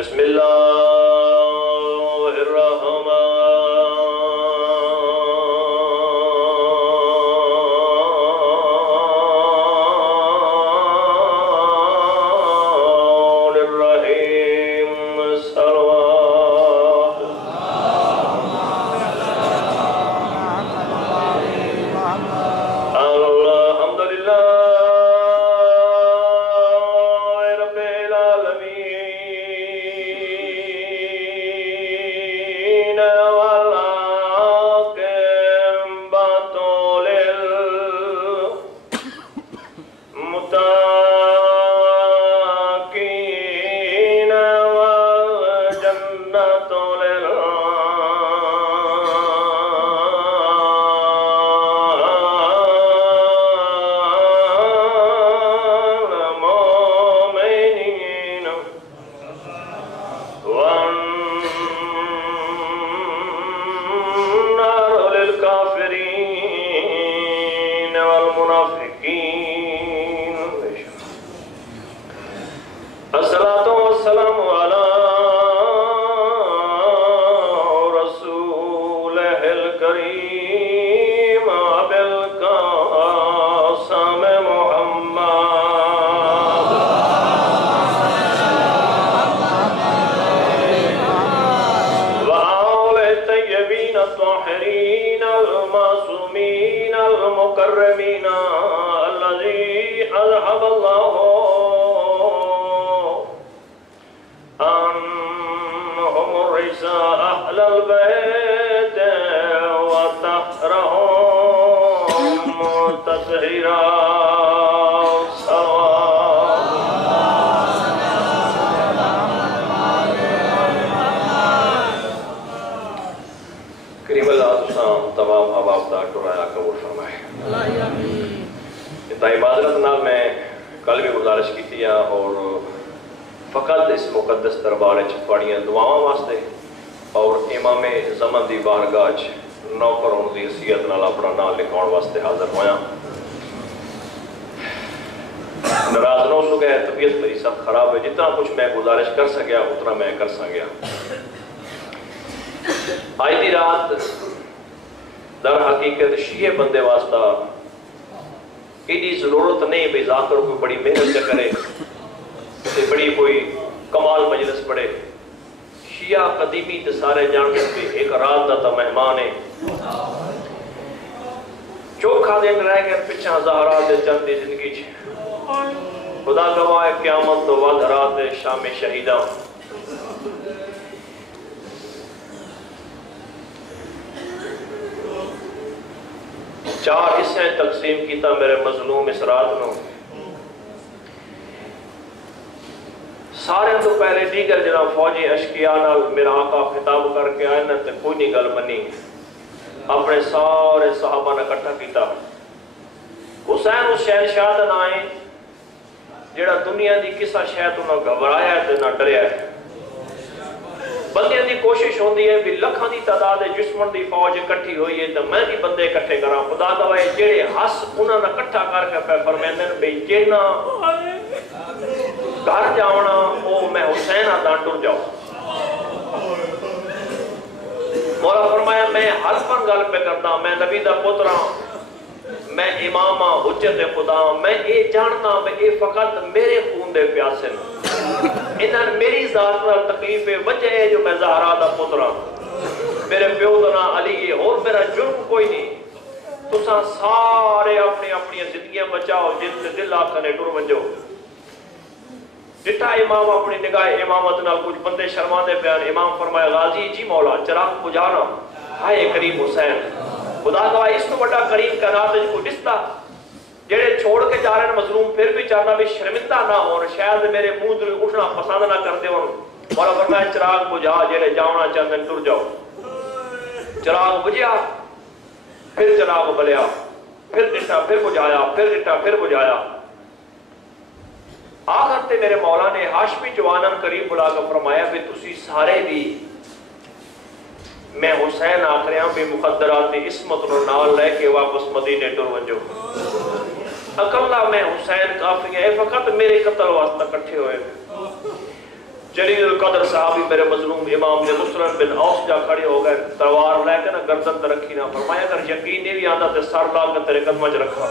بسم اللہ الرحمن الرحیم صلوات الحمدللہ اکلا میں حسین کافی ہے، فقط میرے قتل واسطہ کٹھے ہوئے جلیل القدر صحابی میرے مظلوم امام نے مسلم بن اوس جا کھڑے ہو گئے، تلوار لے کے نا گردن تے رکھی نا، فرمایا اگر یقین نہیں بھی آندا تے سر لا کے تیرے قدماں وچ رکھا۔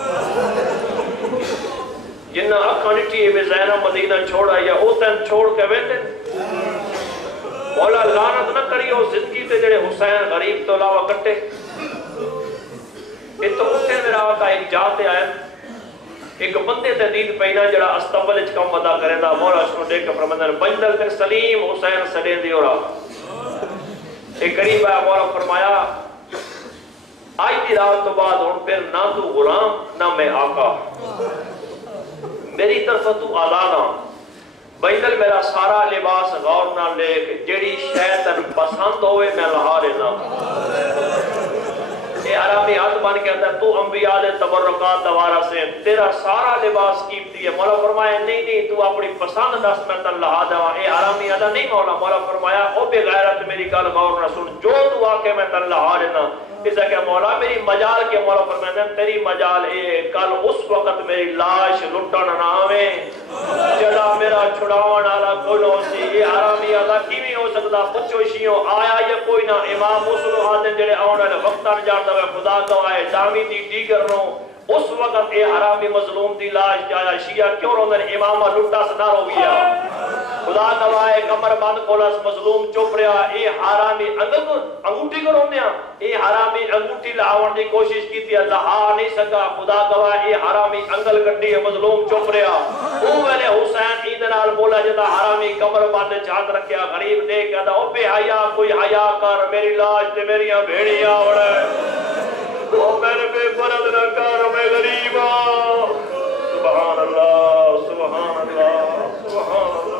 جنہ اکھاں ڈٹھی میں زینب مدینہ چھوڑا یا او تن چھوڑ کے ویندے مولا لعنت نہ کریو زندگی تے جڑے حسین غریب تو علاوہ کٹے۔ یہ تو اٹھے میرا آقا ایک جاتے آئے ایک بندے تے دید پینا جڑا استقبل اچ کم ادا کرے دا، مولا شنو دیکھ کے فرماندن بندل بن سلیم حسین سڈین دی اورا۔ ایک قریب آیا مولا فرمایا آج دی رات تو بعد ہن پھر نہ تو غلام نہ میں آقا، میری طرف تو آزادا، بندل میرا سارا لباس غور نہ لے جیڑی شیطن پسند ہوئے میں لہا لینا۔ اے عربی ہاتھ بن کے کہتا ہے تو انبیاء دے تبرکات دوارہ سے تیرا سارا لباس قیمتی ہے۔ مولا فرمایا نہیں تو اپنی پسند دست میں تن لہا دوا۔ اے عربی آدھا نہیں مولا فرمایا او بے غیرت میری کل غور نہ سن، جو تو آکے میں تن لہا لینا۔ اسے کہ مولا میری مجال کے مولا فرمایا تیری مجال اے کل اس وقت میری لاش لٹن نہ آویں جدا میرا چھڑاون والا کوئی نہ سی۔ یہ حرامی آدھا کیویں ہو سکتا پچھو شیوں آیا یا کوئی نہ امام مسلم آدھے جڑے آنے والے وقتاں جاندا ہے خدا گواہ دامی دی دیگر نو اس وقت اے حرامی مظلوم دی لاش جایا شیعہ کیوں روندن امامہ لٹا سے نہ رو گیا خدا گواہ کمر بند کھولس مظلوم چپ رہا۔ اے حرامی انگوٹھی کو روندیا اے حرامی انگوٹھی لاون دی کوشش کی تھی اللہ نہیں سکا خدا گواہ اے حرامی انگل گڈی ہے مظلوم چپ رہا۔ او ویلے حسین ایندے نال بولا جدا حرامی کمر بند چاہت رکھیا غریب دیکھ کہتا او بے حیا کوئی حیا کر میری لاش تے میریاں بھیڑیاں اڑے او میرے بے فرد نہ کر میں غریبا۔ سبحان اللہ سبحان اللہ سبحان اللہ۔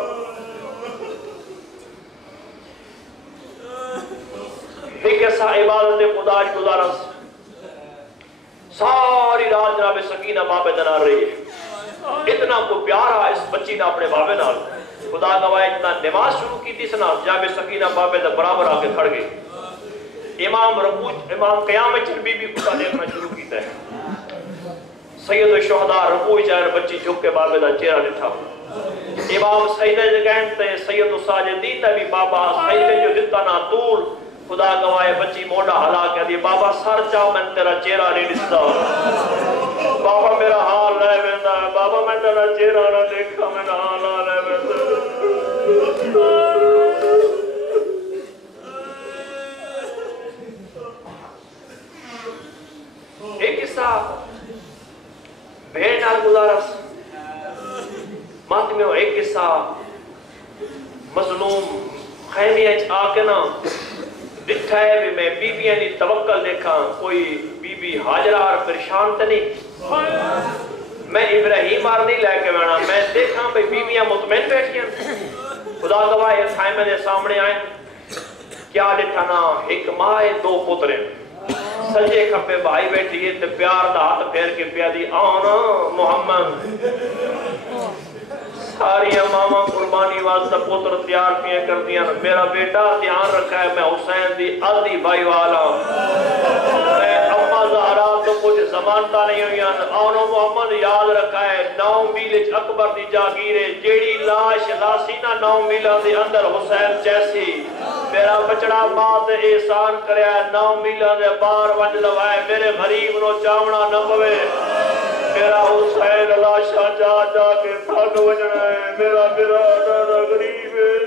ایک ایسا عبادت خدا گزارس ساری رات جناب سکینہ بابے دنار رہی ہے، اتنا کو پیارا اس بچی نے اپنے بابے نال خدا گواہ اتنا نماز شروع کی تھی سنا جناب سکینہ بابے دے برابر آ کے کھڑ گئی۔ امام قیامت بی بی خدا دیکھنا شروع کیتا ہے، سید الشہداء رکوع چاہر بچی جھک کے بابے دا چہرہ لٹھا، امام سجدے جگہن تے سید الساجدین تے بھی بابا سجدے جو دتا نا طول خدا گواہ بچی موڑا ہلا کہہ دی بابا سر چاہو میں تیرا چہرہ نہیں دستا بابا میرا حال لے ویندا ہے بابا میں تیرا چہرہ نہ دیکھا میں حال لے ویندا ایک قصہ بھیڑ نال گزارس ماتمیوں ایک قصہ مظلوم خیمی اچ آکے نا دکھا ہے بھی میں بی بی نہیں توکل دیکھا کوئی بی بی حاجرہ اور پریشان تے نہیں میں ابراہیم آر نہیں لے کے بینا میں دیکھا بھئی بی بیاں مطمئن بیٹھیں خدا گواہ یہ سائمہ دے سامنے آئے کیا لٹھانا ایک ماں دو پتریں سجے کھپے بھائی بیٹھی ہے تے پیار دا ہاتھ پھیر کے پیا دی آنا محمد ساری ماما قربانی واسطہ پتر تیار کیے کر دیا میرا بیٹا دھیان رکھا ہے میں حسین دی آدھی بھائی والا میں اما زہرا تو کچھ زمانتا نہیں ہوئی آنو محمد یاد رکھا ہے 9 میل اکبر دی جاگیرے جیڑی لاش لاسینہ 9 میلہ دی اندر حسین جیسی میرا بچڑا مات احسان کریا ہے 9 میلہ دے بار ونج لوائے میرے غریب نو چاونا نہ پوے میرا حسین لاشا جا جا کے پھاٹ وجنا ہے میرا دادا غریب ہے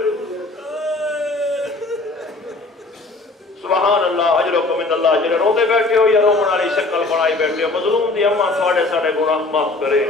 سبحان اللہ اجرکم من اللہ جنہیں روتے بیٹھے ہو یا رومن والی شکل بنائی بیٹھے ہو مظلوم دی اماں تھوڑے ساڑے گناہ معاف کرے